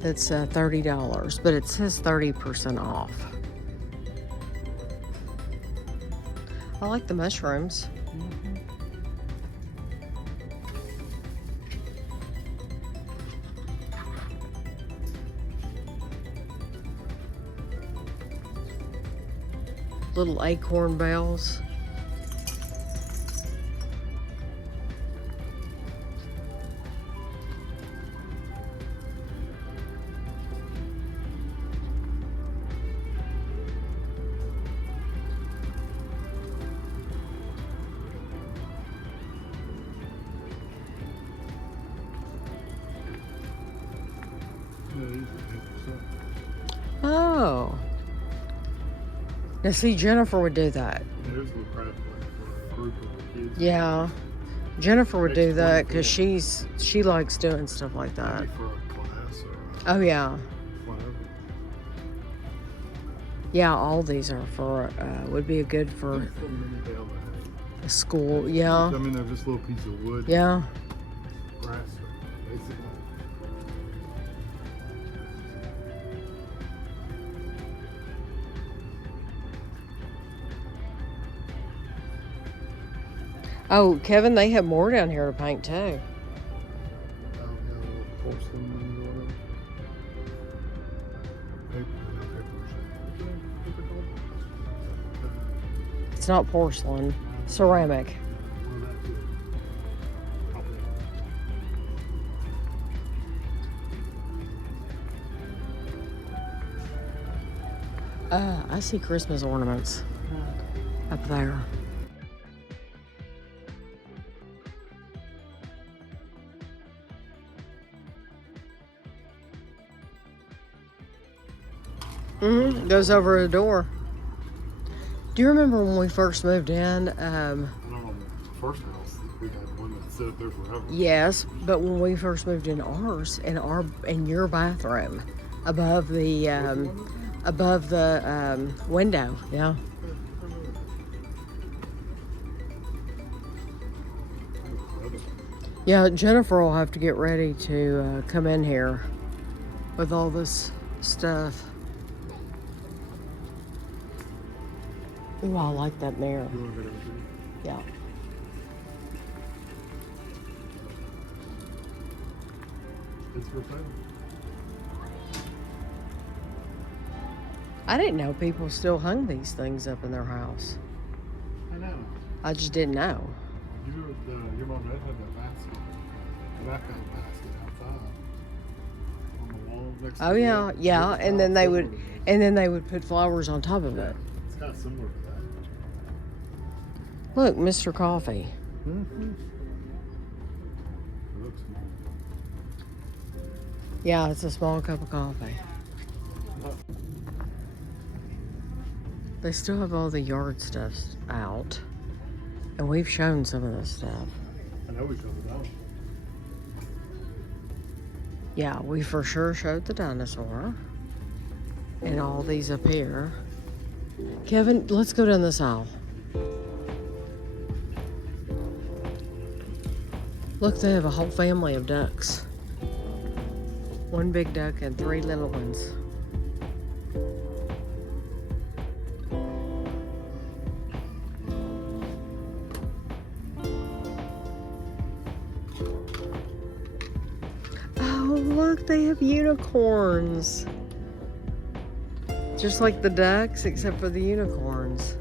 That's $30, but it says 30% off. I like the mushrooms. Little acorn bells. Oh. Now see, Jennifer would do that. There's a little craft like for a group of kids. Yeah. Jennifer would do that because she likes doing stuff like that. Maybe for a class or Oh yeah. whatever. Yeah, all these are for would be good for Just a little mini bell bag. a school. Yeah. I mean, they're just a little piece of wood. Yeah. Grass, basically. Oh, Kevin, they have more down here to paint too. Oh, yeah, little porcelain ones or whatever. Paper mache. It's not porcelain, ceramic. I see Christmas ornaments up there. Goes over a door. Do you remember when we first moved in? I don't know, the first house, we had one that sat there forever. Yes, but when we first moved in ours, in your bathroom, above the window, yeah. Yeah, Jennifer will have to get ready to come in here with all this stuff. Ooh, I like that mirror. You want to go down Yeah. to? It's for sale. I didn't know people still hung these things up in their house. I know. I just didn't know. Your mom and dad had that basket, the backpack basket outside on the wall next to Oh the yeah, wall. yeah, It's and got then they similar would, to this. and then they would put flowers on top of it. It's kind of similar to that. Look, Mr. Coffee. Mm-hmm. It looks small. Yeah, it's a small cup of coffee. They still have all the yard stuff out, and we've shown some of this stuff. I know we showed it out. Yeah, we for sure showed the dinosaur, and all these up here. Kevin, let's go down this aisle. Look, they have a whole family of ducks. One big duck and 3 little ones. Oh, look, they have unicorns. Just like the ducks, except for the unicorns.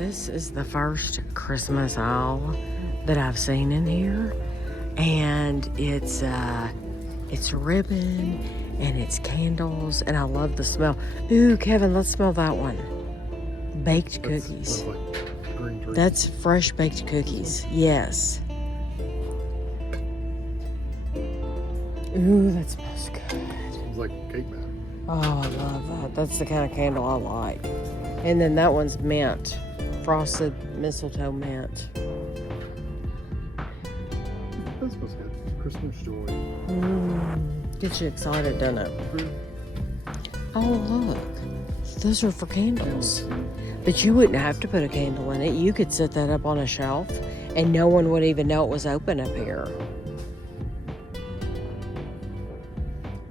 This is the first Christmas aisle that I've seen in here, and it's ribbon and it's candles, and I love the smell. Ooh, Kevin, let's smell that one. Baked cookies. That's like green tea. That's fresh baked cookies. Yes. Ooh, that smells good. It's like cake batter. Oh, I love that. That's the kind of candle I like. And then that one's mint. Frosted mistletoe mint. That smells good. Christmas joy. Gets you excited, doesn't it? Oh, look. Those are for candles. But you wouldn't have to put a candle in it. You could set that up on a shelf and no one would even know it was open up here.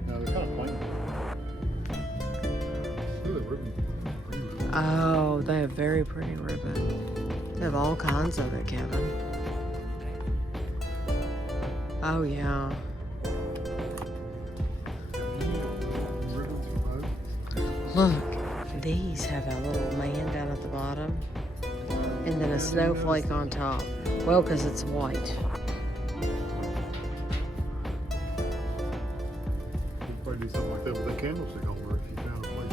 No, they're kind of plain. Ooh, the ribbon. Oh, they have very pretty ribbon. They have all kinds of it, Kevin. Oh, yeah. Look, these have a little man down at the bottom and then a snowflake on top. Well, because it's white. You'd probably do something like that with a candlestick holder if you found a place.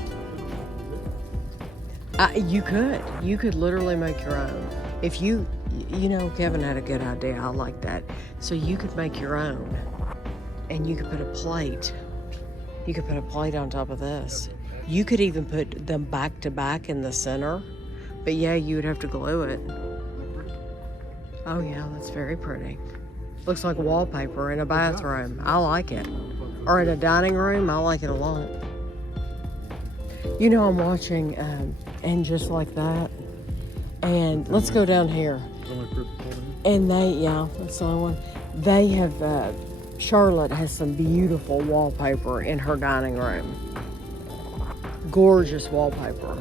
You could literally make your own. If you know, Kevin had a good idea. I like that. So you could make your own, and you could put a plate. You could put a plate on top of this. You could even put them back to back in the center, but yeah, you would have to glue it. Oh yeah, that's very pretty. Looks like wallpaper in a bathroom. I like it. Or in a dining room, I like it a lot. You know, I'm watching And Just Like That. And let's go down here. And that's the only one. They have, Charlotte has some beautiful wallpaper in her dining room. Gorgeous wallpaper.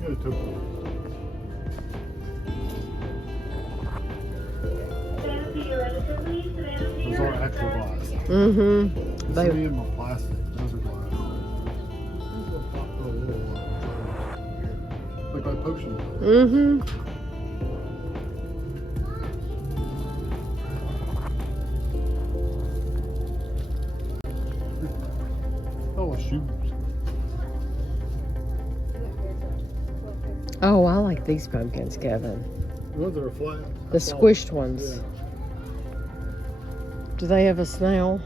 Yeah, totally. Those are actual glass. Mm-hmm. Some of them are plastic. Those are glass. Like my potion. Mm-hmm. Oh, shoes. Oh, I like these pumpkins, Kevin. The ones that are flat. The squished ones. Yeah. Do they have a snail?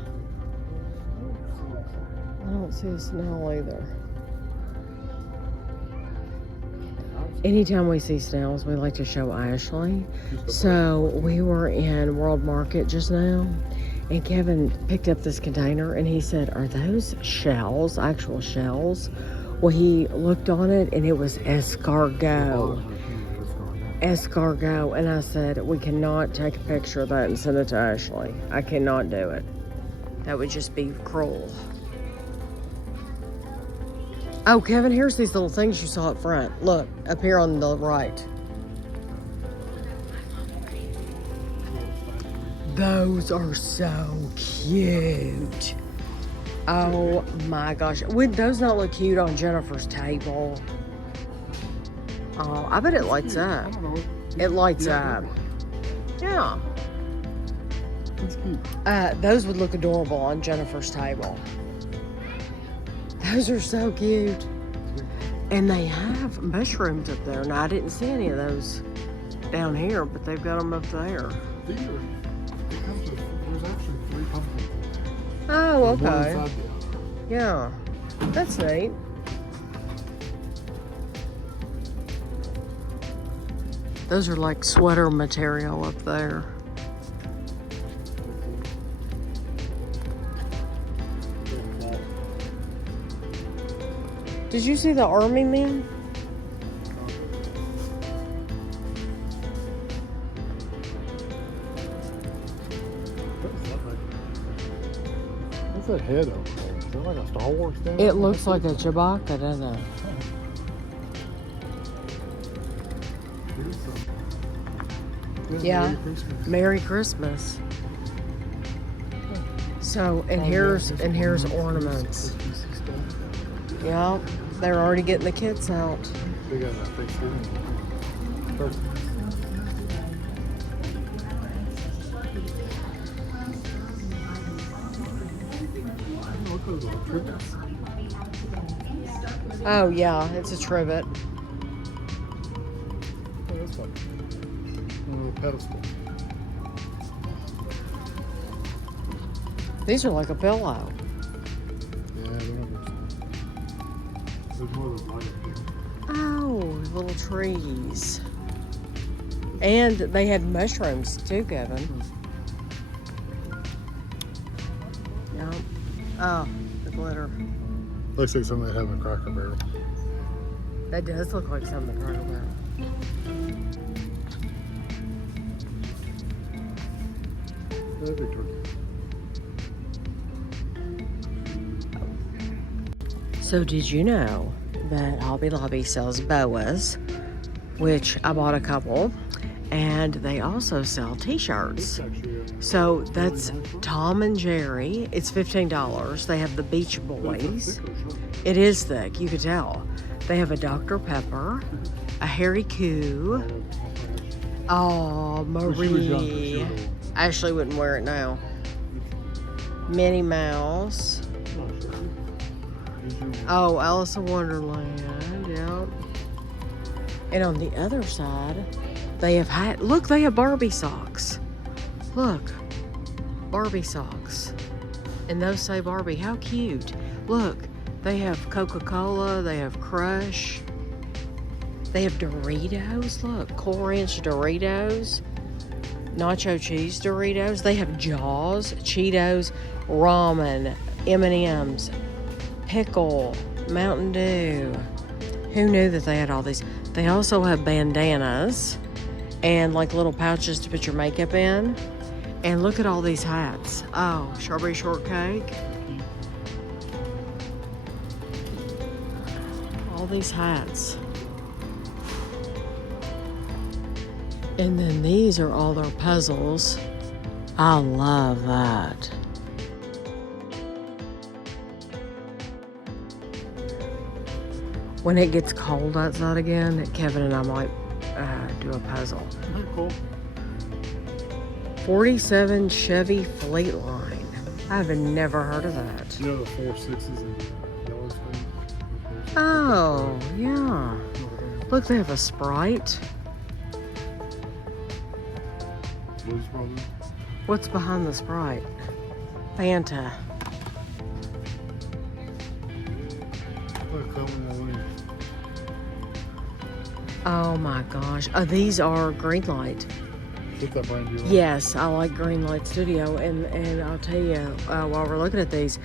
I don't see a snail either. Anytime we see snails, we like to show Ashley. So we were in World Market just now, and Kevin picked up this container and he said, "Are those shells, actual shells?" Well, he looked on it and it was escargot. Escargot. And I said, "We cannot take a picture of that and send it to Ashley. I cannot do it. That would just be cruel." Oh, Kevin, here's these little things you saw up front. Look, up here on the right. Those are so cute. Oh my gosh. Would those not look cute on Jennifer's table? Oh, I bet it lights up. It lights up. Yeah. That's cute. Those would look adorable on Jennifer's table. Those are so cute. And they have mushrooms up there. Now, I didn't see any of those down here, but they've got them up there. These are, there's actually 3 pumpkins. Oh, There's one okay. inside the other. Yeah. That's neat. Those are like sweater material up there. Did you see the army men? What's that head over there? Is that like a Star Wars thing? It looks like a Chewbacca, doesn't it? Yeah. Merry Christmas. Merry Christmas. So, and here's ornaments. Yeah, they're already getting the kids out. They got that Thanksgiving. Perfect. Look at those little trinkets. Oh yeah, it's a trivet. Oh, that's like a little pedestal. These are like a pillow. Yeah, they're not. There's more of those light up here. Oh, little trees. And they had mushrooms too, Kevin. Yeah. Oh, the glitter. Looks like something they have in Cracker Barrel. That does look like something right over That'd be turkey. So did you know that Hobby Lobby sells boas, which I bought a couple, and they also sell t-shirts. So that's Tom and Jerry. It's $15. They have the Beach Boys. It is thick, you could tell. They have a Dr. Pepper, a Harry Coo. Oh, Marie. Ashley wouldn't wear it now. Minnie Mouse. Oh, Alice in Wonderland, yeah. And on the other side, they have look, they have Barbie socks. Look, Barbie socks. And those say Barbie, how cute. Look, they have Coca-Cola, they have Crush. They have Doritos, look, Cool Ranch Doritos. Nacho cheese Doritos. They have Jaws, Cheetos, ramen, M&Ms, pickle, Mountain Dew. Who knew that they had all these? They also have bandanas and like little pouches to put your makeup in. And look at all these hats. Oh, strawberry shortcake. All these hats. And then these are all their puzzles. I love that. When it gets cold outside again, Kevin and I might do a puzzle. Cool. 47 Chevy Fleetline. I've never heard of that. You know the 4 6s in Yellowstone? Oh, yeah. Look, they have a Sprite. Blues Brothers. What's behind the Sprite? Fanta. Look, coming that way. Oh my gosh. Oh, these are Greenlight. What's that brand you like? Yes, I like Greenlight Studio. And I'll tell you, while we're looking at these,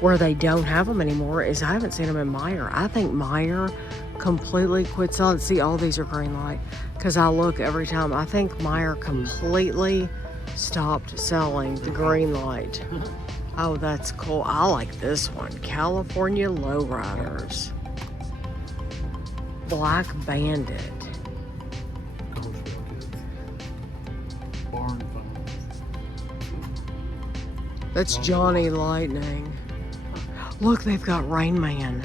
where they don't have them anymore is I haven't seen them in Meijer. I think Meijer completely quit selling. See, all these are Greenlight. Because I look every time. I think Meijer completely stopped selling the Greenlight. Oh, that's cool. I like this one. California Lowriders. Black Bandit. College kids. Barn Finds. That's Johnny Lightning. Look, they've got Rain Man.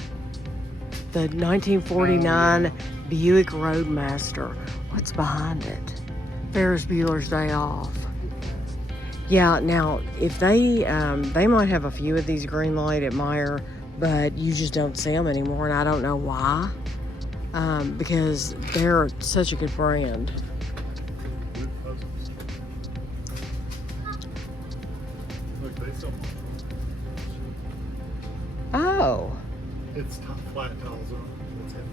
The 1949 Buick Roadmaster. What's behind it? Ferris Bueller's Day Off. Yeah, now, if they might have a few of these Greenlight at Meijer, but you just don't see them anymore, and I don't know why. Because they're such a good brand. Good puzzles. Look, they sell Oh, It's flat tiles on. It's heavy.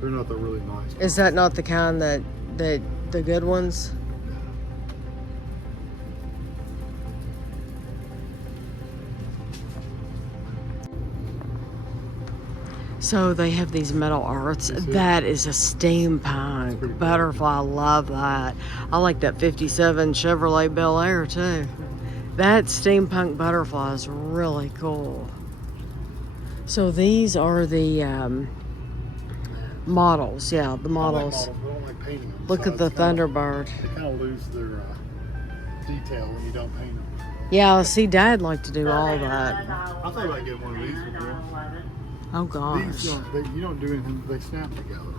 They're not the really nice. is that not the kind that the good ones? So they have these metal arts. That is a steampunk butterfly. I love that. I like that 57 Chevrolet Bel Air too. That steampunk butterfly is really cool. So these are the models. Yeah, the models. I don't like painting them. Look So at the it's kinda- Thunderbird. They kind of lose their detail when you don't paint them. Yeah, see, Dad liked to do all that. I thought about getting one of these before. Oh, These gosh. you don't do anything. They snap together,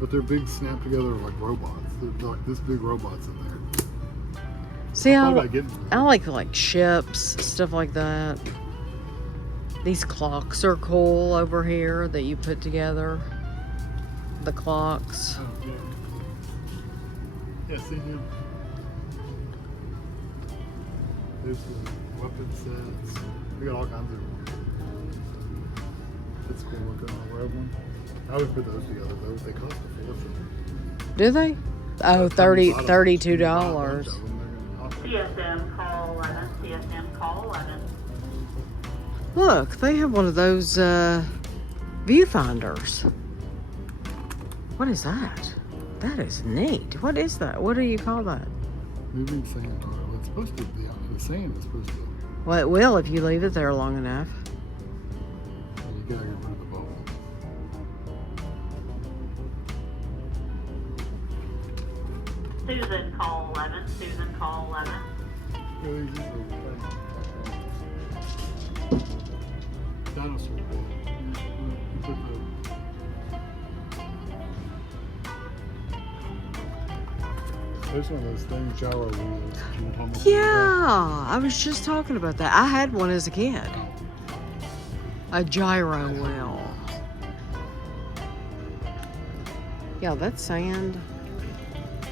but they're big snap together like robots. They're like this big robots in there. See, I thought I about getting one. I like ships, stuff like that. These clocks are cool over here that you put together. The clocks. Oh, yeah. Yeah, see him. There's the weapon sets. We got all kinds of. That's cool looking. I love one. I would put those together though. They cost a fortune. Do they? Oh, $32. CSM call 11, CSM call 11. Look, they have one of those viewfinders. What is that? That is neat. What is that? What do you call that? Moving sand. Well, it's supposed to be the sand is supposed to. Well, it will if you leave it there long enough. You gotta get rid of the bubble. Susan call 11, Susan call 11. Dinosaur ball. You put the. There's one of those things, gyro wheels. that you were talking about. Yeah, I was just talking about that. I had one as a kid. A gyro wheel. Yeah, that sand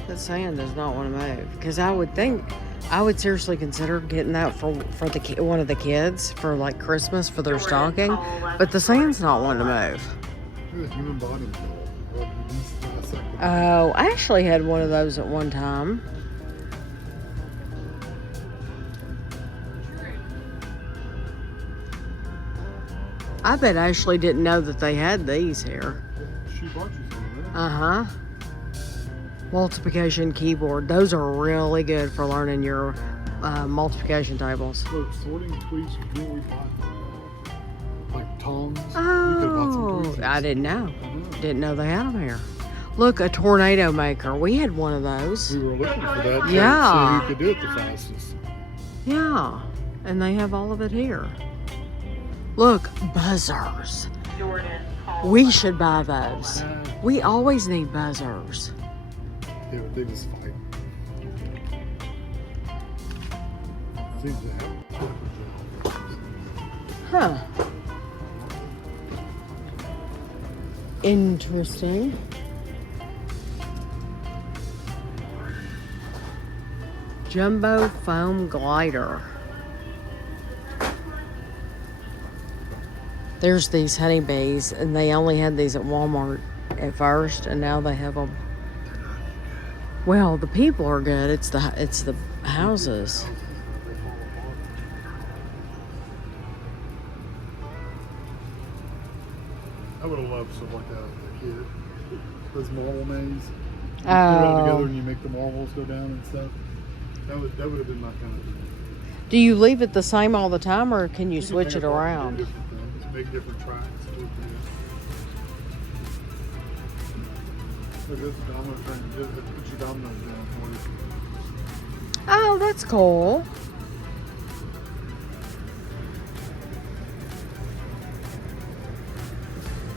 does not want to move. Because I would seriously consider getting that for one of the kids for like Christmas for their stocking. But the sand's not wanting to move. Look at the human body model. Well, you dissect them. Oh, I actually had one of those at one time. I bet Ashley didn't know that they had these here. She bought you some of that. Uh-huh. Multiplication keyboard. Those are really good for learning your multiplication tables. Look, sorting tweets, jewelry box, like tongs. You could have bought some Oh, tweezers. I didn't know. I know. Didn't know they had them here. Look, a tornado maker. We had one of those. We were looking for that. Yeah. To see who could do it the fastest. Yeah, and they have all of it here. Look, buzzers. Jordan call We should buy those. Nah, We always need buzzers. they just fight. Seems to have a Huh. Interesting. Jumbo foam glider. There's these honeybees, and they only had these at Walmart at first, and now they have them. Well, the people are good. It's the houses. I would have loved stuff like that as a kid. Those marble maze. You put it all together Oh. and you make the marbles go down and stuff. That would have been my kind of thing. Do you leave it the same all the time, or can you can switch it have all around? Different things, make different tracks. Look, this domino thing. Just put your dominoes down for you. Oh, that's cool.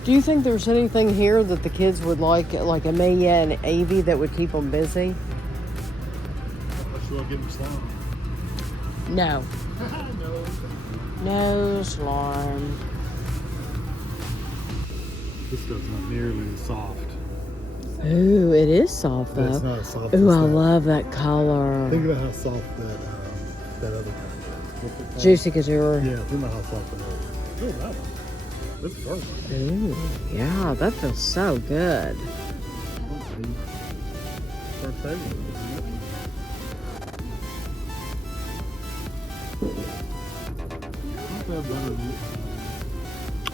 Do you think there's anything here that the kids would like Amelia and Evie, that would keep them busy? Unless you want to get them slime. No. No. No slime. This stuff's not nearly as soft. Ooh, it is soft But it's though. not as soft Ooh, as I that. love that color. Think about how soft that other kind is. What's it called? Juicy Couture. Yeah, think about how soft it is. Oh, that one. That's perfect. Ooh, yeah, that feels so good. Okay. Our favorite.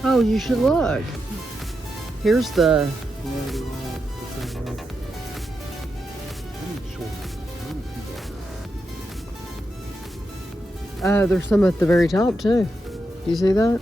Oh, you should look. Here's the. There's some at the very top too. Do you see that?